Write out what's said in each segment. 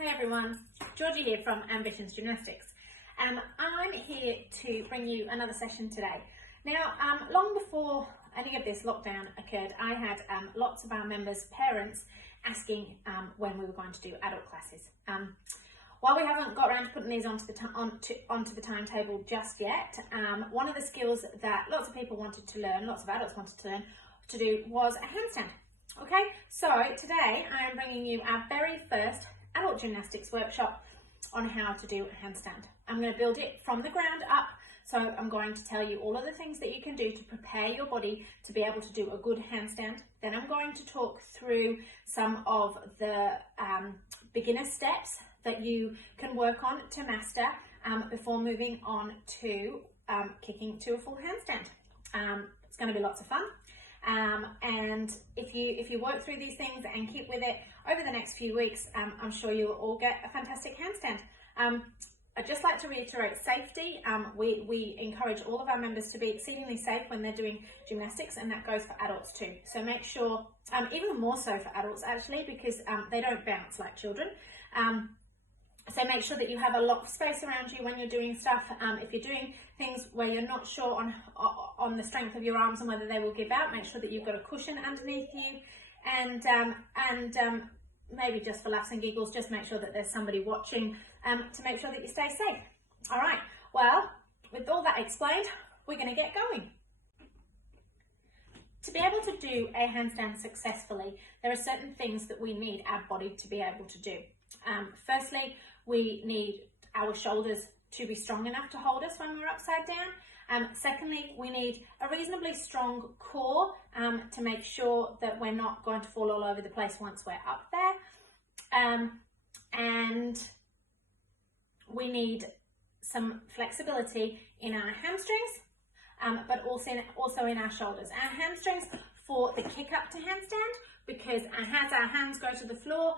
Hi everyone, Georgie here from Ambitions Gymnastics. I'm here to bring you another session today. Now, long before any of this lockdown occurred, I had lots of our members' parents asking when we were going to do adult classes. While we haven't got around to putting these onto the timetable just yet, one of the skills that lots of people wanted to learn, lots of adults wanted to learn to do, was a handstand. Okay, so today I am bringing you our very first adult gymnastics workshop on how to do a handstand. I'm going to build it from the ground up, so I'm going to tell you all of the things that you can do to prepare your body to be able to do a good handstand. Then I'm going to talk through some of the beginner steps that you can work on to master before moving on to kicking to a full handstand. It's going to be lots of fun. And if you work through these things and keep with it over the next few weeks, I'm sure you'll all get a fantastic handstand. I'd just like to reiterate safety. We encourage all of our members to be exceedingly safe when they're doing gymnastics, and that goes for adults too. So make sure, even more so for adults actually, because they don't bounce like children. So make sure that you have a lot of space around you when you're doing stuff. If you're doing things where you're not sure on the strength of your arms and whether they will give out, make sure that you've got a cushion underneath you, and maybe just for laughs and giggles, just make sure that there's somebody watching to make sure that you stay safe. All right, well, with all that explained, we're going to get going. To be able to do a handstand successfully, there are certain things that we need our body to be able to do. Firstly, we need our shoulders to be strong enough to hold us when we're upside down. Secondly, we need a reasonably strong core to make sure that we're not going to fall all over the place once we're up there. And we need some flexibility in our hamstrings, but also in our shoulders. Our hamstrings for the kick up to handstand, because as our hands go to the floor,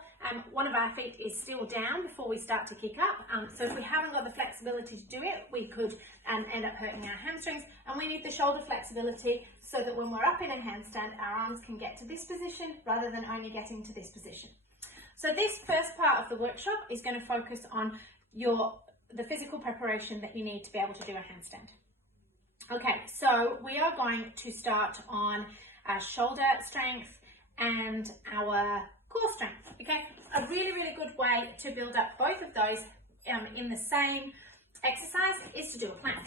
one of our feet is still down before we start to kick up. So if we haven't got the flexibility to do it, we could end up hurting our hamstrings. And we need the shoulder flexibility so that when we're up in a handstand, our arms can get to this position rather than only getting to this position. So this first part of the workshop is going to focus on the physical preparation that you need to be able to do a handstand. Okay, so we are going to start on our shoulder strength and our core strength. Okay, a really, really good way to build up both of those in the same exercise is to do a plank.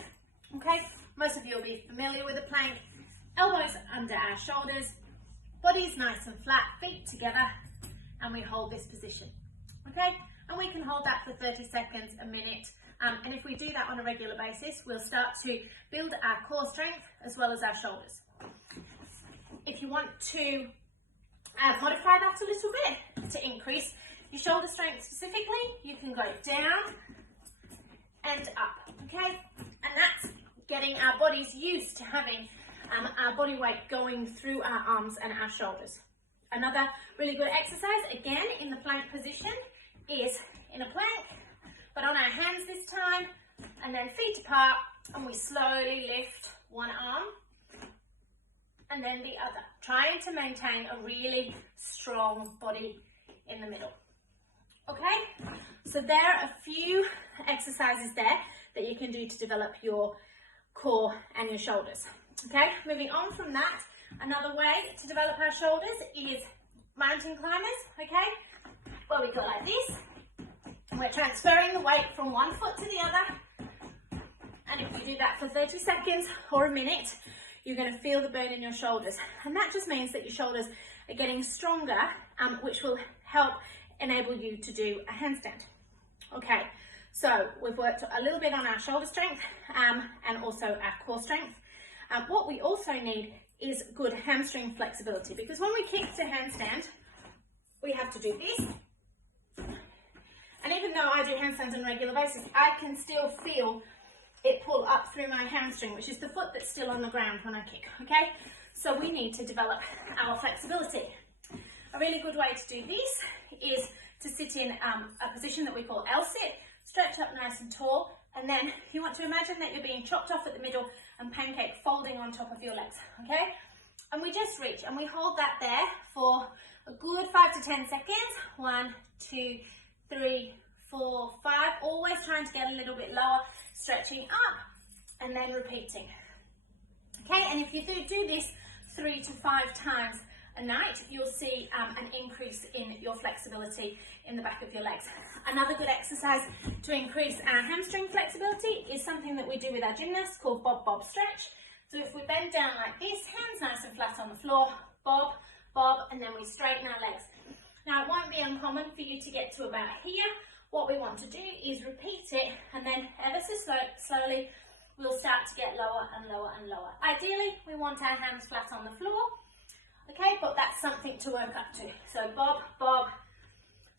Okay, most of you will be familiar with a plank. Elbows under our shoulders, body's nice and flat, feet together, and we hold this position. Okay, and we can hold that for 30 seconds, a minute, and if we do that on a regular basis, we'll start to build our core strength as well as our shoulders. If you want to modify that a little bit to increase your shoulder strength specifically, you can go down and up, okay? And that's getting our bodies used to having our body weight going through our arms and our shoulders. Another really good exercise, again in the plank position, is in a plank, but on our hands this time, and then feet apart, and we slowly lift one arm and then the other, trying to maintain a really strong body in the middle. Okay, so there are a few exercises there that you can do to develop your core and your shoulders. Okay, moving on from that, another way to develop our shoulders is mountain climbers. Okay, well, we go like this, and we're transferring the weight from one foot to the other, and if you do that for 30 seconds or a minute, you're going to feel the burn in your shoulders, and that just means that your shoulders are getting stronger, which will help enable you to do a handstand. Okay, so we've worked a little bit on our shoulder strength and also our core strength. What we also need is good hamstring flexibility, because when we kick to handstand, we have to do this. And even though I do handstands on a regular basis, I can still feel it pull up through my hamstring, which is the foot that's still on the ground when I kick, okay? So we need to develop our flexibility. A really good way to do this is to sit in a position that we call L-sit, stretch up nice and tall, and then you want to imagine that you're being chopped off at the middle and pancake folding on top of your legs, okay? And we just reach and we hold that there for a good 5 to 10 seconds. 1, 2, 3, 4, 5, always trying to get a little bit lower, stretching up and then repeating. Okay, and if you do this 3 to 5 times a night, you'll see an increase in your flexibility in the back of your legs. Another good exercise to increase our hamstring flexibility is something that we do with our gymnasts called bob bob stretch. So if we bend down like this, hands nice and flat on the floor, bob, bob, and then we straighten our legs. Now it won't be uncommon for you to get to about here. What we want to do is repeat it, and then ever so slowly we'll start to get lower and lower and lower. Ideally, we want our hands flat on the floor, okay, but that's something to work up to. So bob, bob,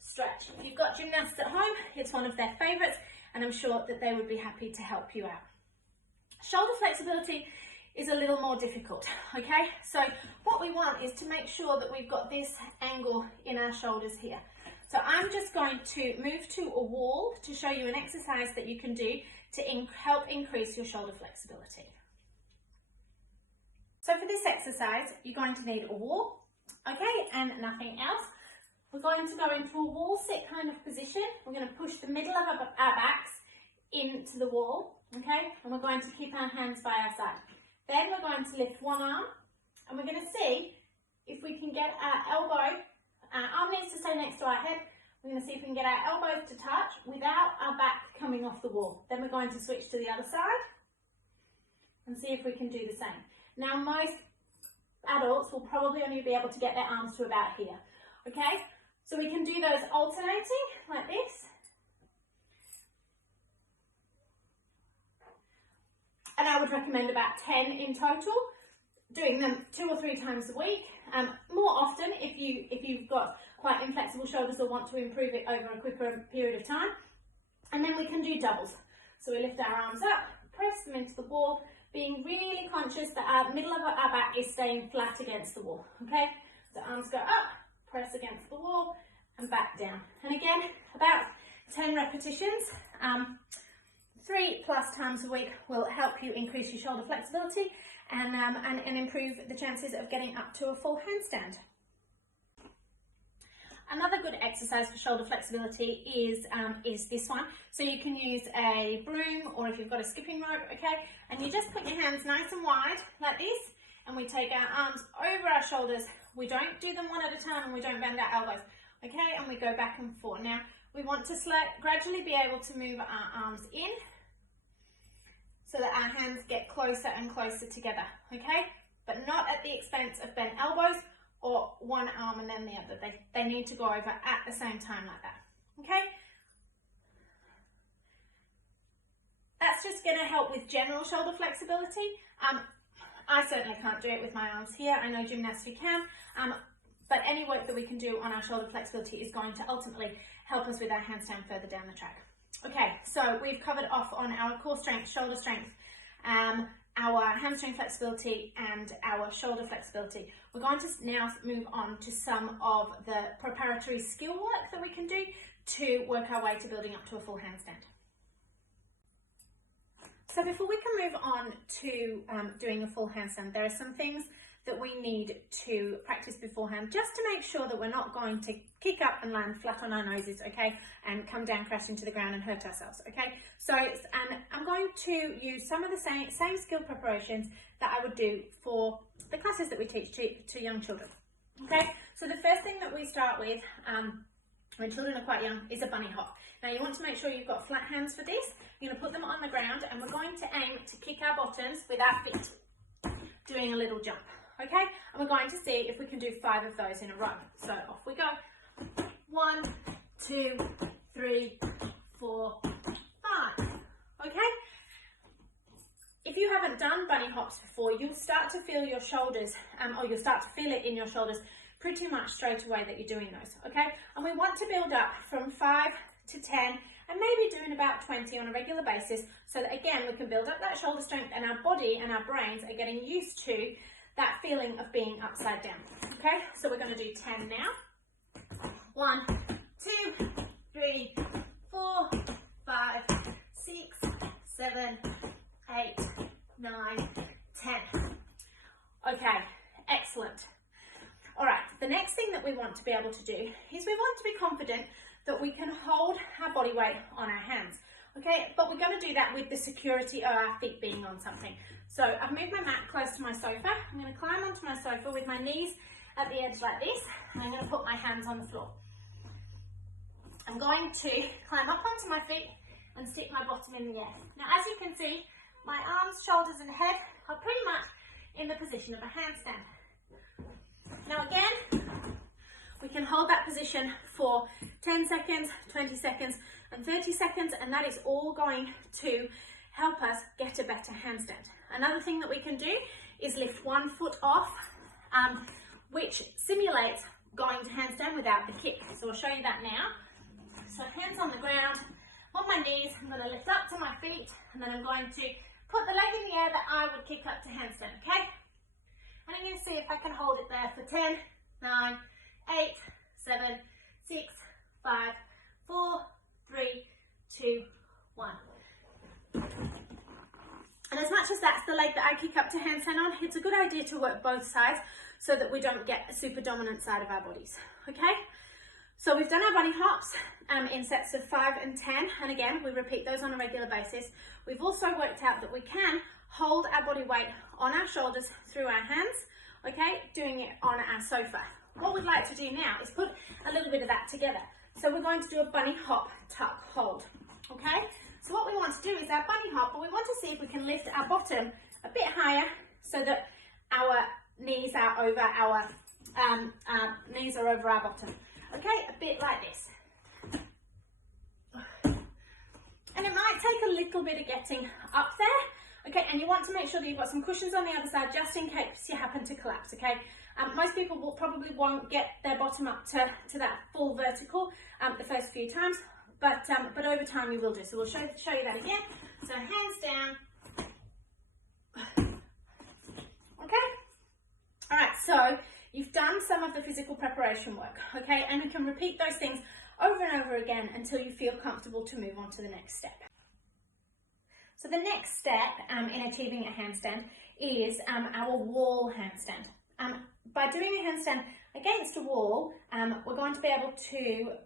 stretch. If you've got gymnasts at home, it's one of their favourites, and I'm sure that they would be happy to help you out. Shoulder flexibility is a little more difficult, okay? So what we want is to make sure that we've got this angle in our shoulders here. So I'm just going to move to a wall to show you an exercise that you can do to help increase your shoulder flexibility. So for this exercise, you're going to need a wall, okay, and nothing else. We're going to go into a wall sit kind of position. We're going to push the middle of our backs into the wall, okay, and we're going to keep our hands by our side. Then we're going to lift one arm, and we're going to see if we can get our elbow, our arm needs to stay next to our head. We're going to see if we can get our elbows to touch without our back coming off the wall. Then we're going to switch to the other side and see if we can do the same. Now most adults will probably only be able to get their arms to about here, okay? So we can do those alternating like this. And I would recommend about 10 in total, doing them 2 or 3 times a week. More often if you've got quite inflexible shoulders or want to improve it over a quicker period of time. And then we can do doubles. So we lift our arms up, press them into the wall, being really conscious that our middle of our back is staying flat against the wall, okay? So arms go up, press against the wall, and back down. And again, about 10 repetitions. 3+ times a week will help you increase your shoulder flexibility and improve the chances of getting up to a full handstand. Another good exercise for shoulder flexibility is this one. So you can use a broom, or if you've got a skipping rope, okay, and you just put your hands nice and wide like this, and we take our arms over our shoulders. We don't do them one at a time, and we don't bend our elbows, okay, and we go back and forth. Now we want to gradually be able to move our arms in so that our hands get closer and closer together, okay, but not at the expense of bent elbows or one arm and then the other. They need to go over at the same time like that, okay? That's just going to help with general shoulder flexibility. I certainly can't do it with my arms here. I know gymnasts who can, but any work that we can do on our shoulder flexibility is going to ultimately help us with our handstand further down the track. Okay, so we've covered off on our core strength, shoulder strength, our hamstring flexibility and our shoulder flexibility. We're going to now move on to some of the preparatory skill work that we can do to work our way to building up to a full handstand. So before we can move on to doing a full handstand, there are some things that we need to practice beforehand just to make sure that we're not going to kick up and land flat on our noses, okay, and come down crashing to the ground and hurt ourselves, okay? So I'm going to use some of the same skill preparations that I would do for the classes that we teach to young children, okay? So the first thing that we start with when children are quite young is a bunny hop. Now you want to make sure you've got flat hands for this. You're going to put them on the ground, and we're going to aim to kick our bottoms with our feet, doing a little jump. Okay, and we're going to see if we can do 5 of those in a row. So off we go. 1, 2, 3, 4, 5. Okay? If you haven't done bunny hops before, you'll start to feel your shoulders, or you'll start to feel it in your shoulders pretty much straight away that you're doing those. Okay? And we want to build up from 5 to 10, and maybe doing about 20 on a regular basis, so that again we can build up that shoulder strength, and our body and our brains are getting used to that feeling of being upside down. Okay, so we're going to do 10 now. 1, 2, 3, 4, 5, 6, 7, 8, 9, 10. Okay, excellent. All right, the next thing that we want to be able to do is we want to be confident that we can hold our body weight on our hands. Okay, but we're going to do that with the security of our feet being on something. So I've moved my mat close to my sofa. I'm going to climb onto my sofa with my knees at the edge like this, and I'm going to put my hands on the floor. I'm going to climb up onto my feet and stick my bottom in the air. Now, as you can see, my arms, shoulders and head are pretty much in the position of a handstand. Now again, we can hold that position for 10 seconds, 20 seconds and 30 seconds, and that is all going to help us get a better handstand. Another thing that we can do is lift one foot off, which simulates going to handstand without the kick. So I'll show you that now. So hands on the ground, on my knees, I'm going to lift up to my feet, and then I'm going to put the leg in the air that I would kick up to handstand, okay? And I'm going to see if I can hold it there for 10, 9, 8, 7, 6, 5, 4, 3, 2, 1. And as much as that's the leg that I kick up to handstand on, it's a good idea to work both sides so that we don't get a super dominant side of our bodies, okay? So we've done our bunny hops in sets of 5 and 10, and again, we repeat those on a regular basis. We've also worked out that we can hold our body weight on our shoulders through our hands, okay, doing it on our sofa. What we'd like to do now is put a little bit of that together. So we're going to do a bunny hop, tuck, hold, okay? So what we want to do is our bunny hop, but we want to see if we can lift our bottom a bit higher so that our knees are over our bottom. Okay, a bit like this. And it might take a little bit of getting up there, okay, and you want to make sure that you've got some cushions on the other side just in case you happen to collapse, okay? Most people won't get their bottom up to that full vertical the first few times, but over time you will do. So we'll show you that again. So hands down. Okay? All right, so you've done some of the physical preparation work, okay? And you can repeat those things over and over again until you feel comfortable to move on to the next step. So the next step in achieving a handstand is our wall handstand. By doing a handstand against a wall, we're going to be able to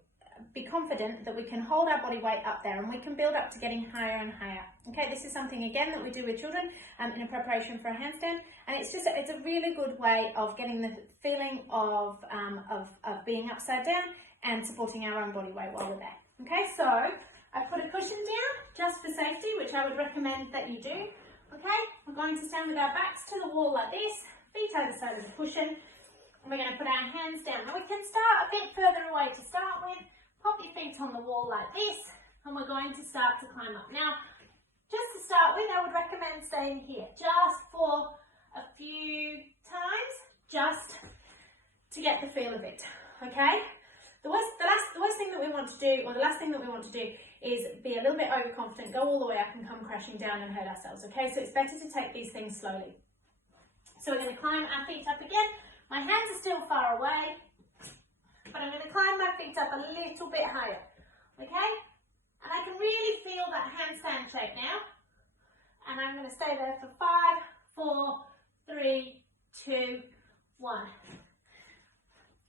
be confident that we can hold our body weight up there, and we can build up to getting higher and higher. Okay, this is something again that we do with children in a preparation for a handstand, and it's a really good way of getting the feeling of being upside down and supporting our own body weight while we're there. Okay, so I've put a cushion down just for safety, which I would recommend that you do. Okay, we're going to stand with our backs to the wall like this, feet either side of the cushion, and we're going to put our hands down. Now we can start a bit further away to start with. Pop your feet on the wall like this, and we're going to start to climb up. Now, just to start with, I would recommend staying here just for a few times, just to get the feel of it, okay? The worst thing that we want to do, or the last thing that we want to do, is be a little bit overconfident, go all the way up and come crashing down and hurt ourselves, okay? So it's better to take these things slowly. So we're going to climb our feet up again. My hands are still far away, but I'm going to climb my feet up a little bit higher, okay? And I can really feel that handstand shape now. And I'm going to stay there for 5, 4, 3, 2, 1.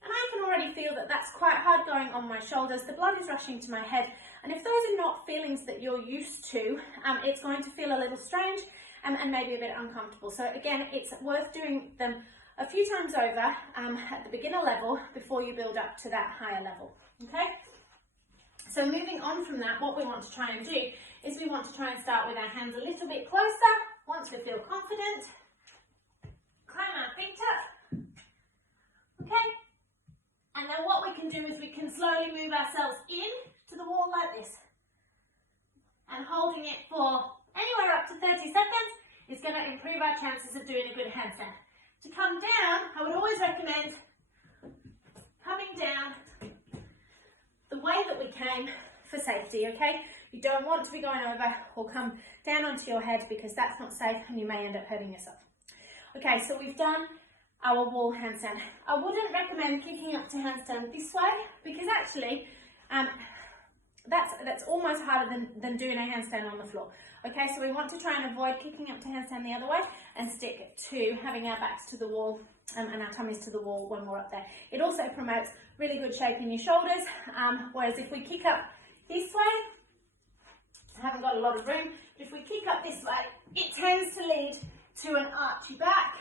And I can already feel that that's quite hard going on my shoulders. The blood is rushing to my head. And if those are not feelings that you're used to, it's going to feel a little strange and maybe a bit uncomfortable. So again, it's worth doing them a few times over at the beginner level before you build up to that higher level, okay? So moving on from that, what we want to try and do is we want to try and start with our hands a little bit closer. Once we feel confident, climb our feet up, okay? And then what we can do is we can slowly move ourselves in to the wall like this. And holding it for anywhere up to 30 seconds is going to improve our chances of doing a good handstand. To come down, I would always recommend coming down the way that we came for safety, okay? You don't want to be going over or come down onto your head because that's not safe and you may end up hurting yourself. Okay, so we've done our wall handstand. I wouldn't recommend kicking up to handstand this way because actually that's almost harder than doing a handstand on the floor. Okay, so we want to try and avoid kicking up to handstand the other way and stick to having our backs to the wall and our tummies to the wall when we're up there. It also promotes really good shape in your shoulders, whereas if we kick up this way, I haven't got a lot of room, but if we kick up this way, it tends to lead to an archy back,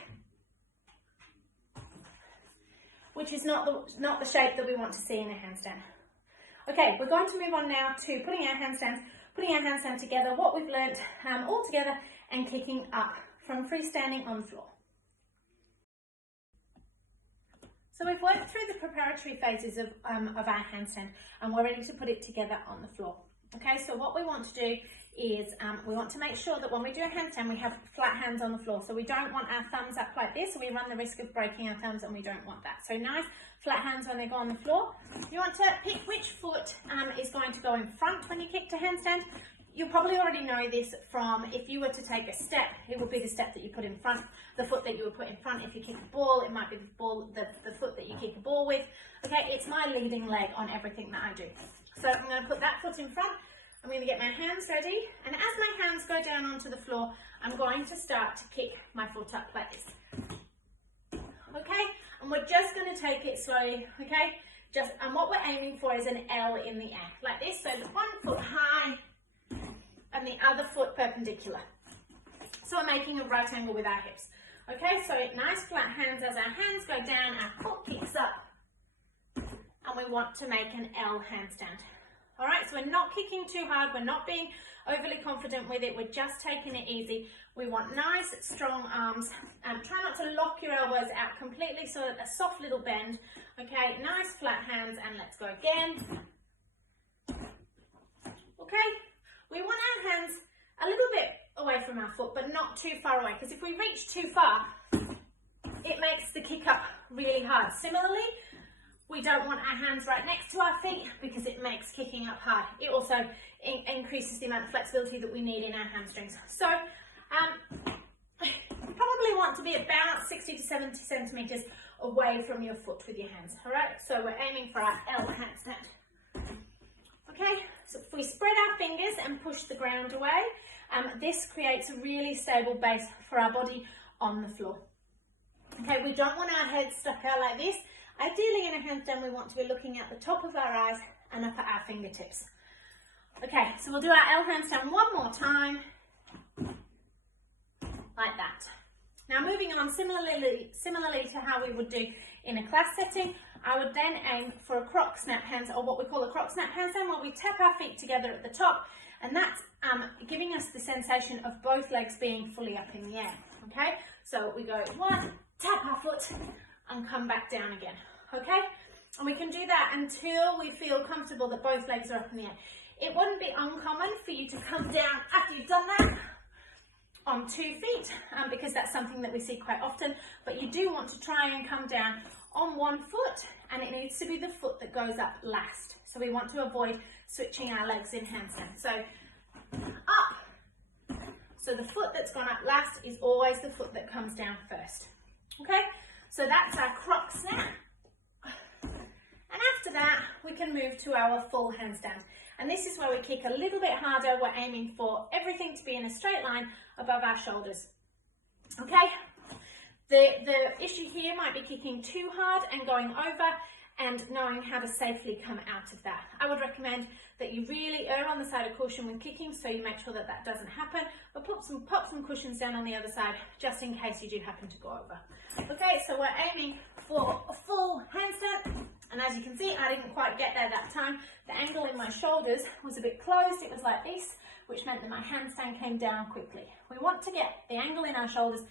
which is not the shape that we want to see in a handstand. Okay, we're going to move on now to putting our handstand together, what we've learnt all together, and kicking up from freestanding on the floor. So we've worked through the preparatory phases of our handstand, and we're ready to put it together on the floor. Okay, so what we want to do is we want to make sure that when we do a handstand, we have flat hands on the floor. So we don't want our thumbs up like this, so we run the risk of breaking our thumbs, and we don't want that. So nice flat hands when they go on the floor. You want to pick which foot is going to go in front when you kick to handstand. You'll probably already know this from if you were to take a step, it would be the step that you put in front, the foot that you would put in front. If you kick a ball, it might be the foot that you kick a ball with. Okay, it's my leading leg on everything that I do. So I'm going to put that foot in front. I'm going to get my hands ready, and as my hands go down onto the floor, I'm going to start to kick my foot up like this. Okay, and we're just going to take it slowly, okay? And what we're aiming for is an L in the air, like this. So one foot high and the other foot perpendicular. So we're making a right angle with our hips. Okay, so nice flat hands. As our hands go down, our foot kicks up, and we want to make an L handstand. All right, so we're not kicking too hard, we're not being overly confident with it, we're just taking it easy. We want nice, strong arms. Try not to lock your elbows out completely, so a soft little bend. Okay, nice flat hands, and let's go again. Okay, we want our hands a little bit away from our foot, but not too far away, because if we reach too far, it makes the kick up really hard. Similarly, we don't want our hands right next to our feet because it makes kicking up hard. It also increases the amount of flexibility that we need in our hamstrings. So you probably want to be about 60 to 70 centimeters away from your foot with your hands. All right, so we're aiming for our L handstand. Okay, so if we spread our fingers and push the ground away, this creates a really stable base for our body on the floor. Okay, we don't want our heads stuck out like this. Ideally, in a handstand, we want to be looking at the top of our eyes and up at our fingertips. Okay, so we'll do our L handstand one more time, like that. Now, moving on, similarly to how we would do in a class setting, I would then aim for a croc snap handstand, or what we call a croc snap handstand, where we tap our feet together at the top, and that's giving us the sensation of both legs being fully up in the air. Okay, so we go one, tap our foot, and come back down again. Okay, and we can do that until we feel comfortable that both legs are up in the air. It wouldn't be uncommon for you to come down after you've done that on 2 feet, because that's something that we see quite often, but you do want to try and come down on 1 foot, and it needs to be the foot that goes up last. So we want to avoid switching our legs in handstand. So up, so the foot that's gone up last is always the foot that comes down first. Okay, so that's our croc snap. And after that, we can move to our full handstand. And this is where we kick a little bit harder. We're aiming for everything to be in a straight line above our shoulders. Okay, the issue here might be kicking too hard and going over, and knowing how to safely come out of that. I would recommend that you really err on the side of caution with kicking, so you make sure that that doesn't happen, but pop some cushions down on the other side just in case you do happen to go over. Okay, so we're aiming for a full handstand, and as you can see, I didn't quite get there that time. The angle in my shoulders was a bit closed. It was like this, which meant that my handstand came down quickly. We want to get the angle in our shoulders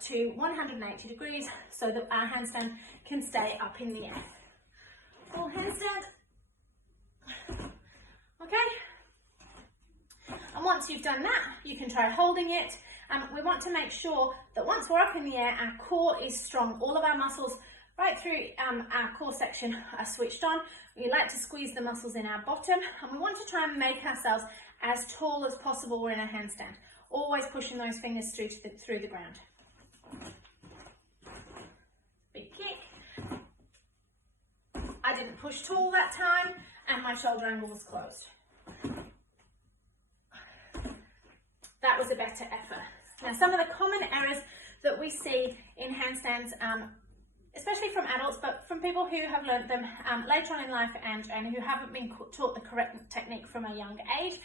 to 180 degrees so that our handstand can stay up in the air. Full handstand. Okay. And once you've done that, you can try holding it. We want to make sure that once we're up in the air, our core is strong. All of our muscles right through our core section are switched on. We like to squeeze the muscles in our bottom, and we want to try and make ourselves as tall as possible. We're in a handstand, always pushing those fingers through the ground. Big kick. I didn't push tall that time, and my shoulder angle was closed. Now, some of the common errors that we see in handstands, especially from adults, but from people who have learned them later on in life and who haven't been taught the correct technique from a young age,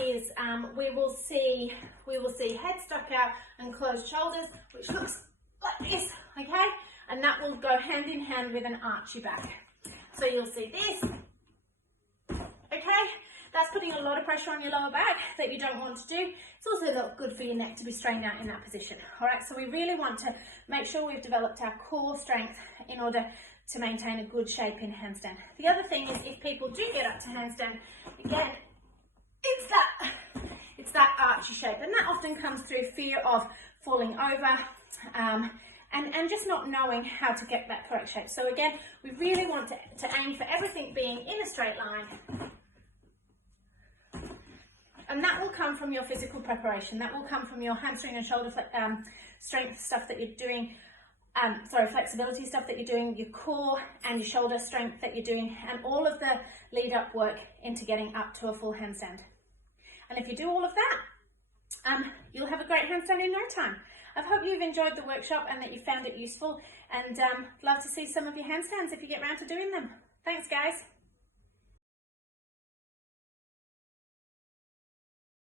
is we will see head stuck out and closed shoulders, which looks like this, okay? And that will go hand in hand with an archy back. So you'll see this, okay? That's putting a lot of pressure on your lower back that you don't want to do. It's also not good for your neck to be straightened out in that position. All right, so we really want to make sure we've developed our core strength in order to maintain a good shape in handstand. The other thing is, if people do get up to handstand, again, it's that archy shape, and that often comes through fear of falling over and just not knowing how to get that correct shape. So again, we really want to aim for everything being in a straight line. And that will come from your physical preparation. That will come from your hamstring and shoulder strength stuff that you're doing, flexibility stuff that you're doing, your core and your shoulder strength that you're doing, and all of the lead up work into getting up to a full handstand. And if you do all of that, you'll have a great handstand in no time. I hope you've enjoyed the workshop and that you found it useful, and love to see some of your handstands if you get around to doing them. Thanks, guys.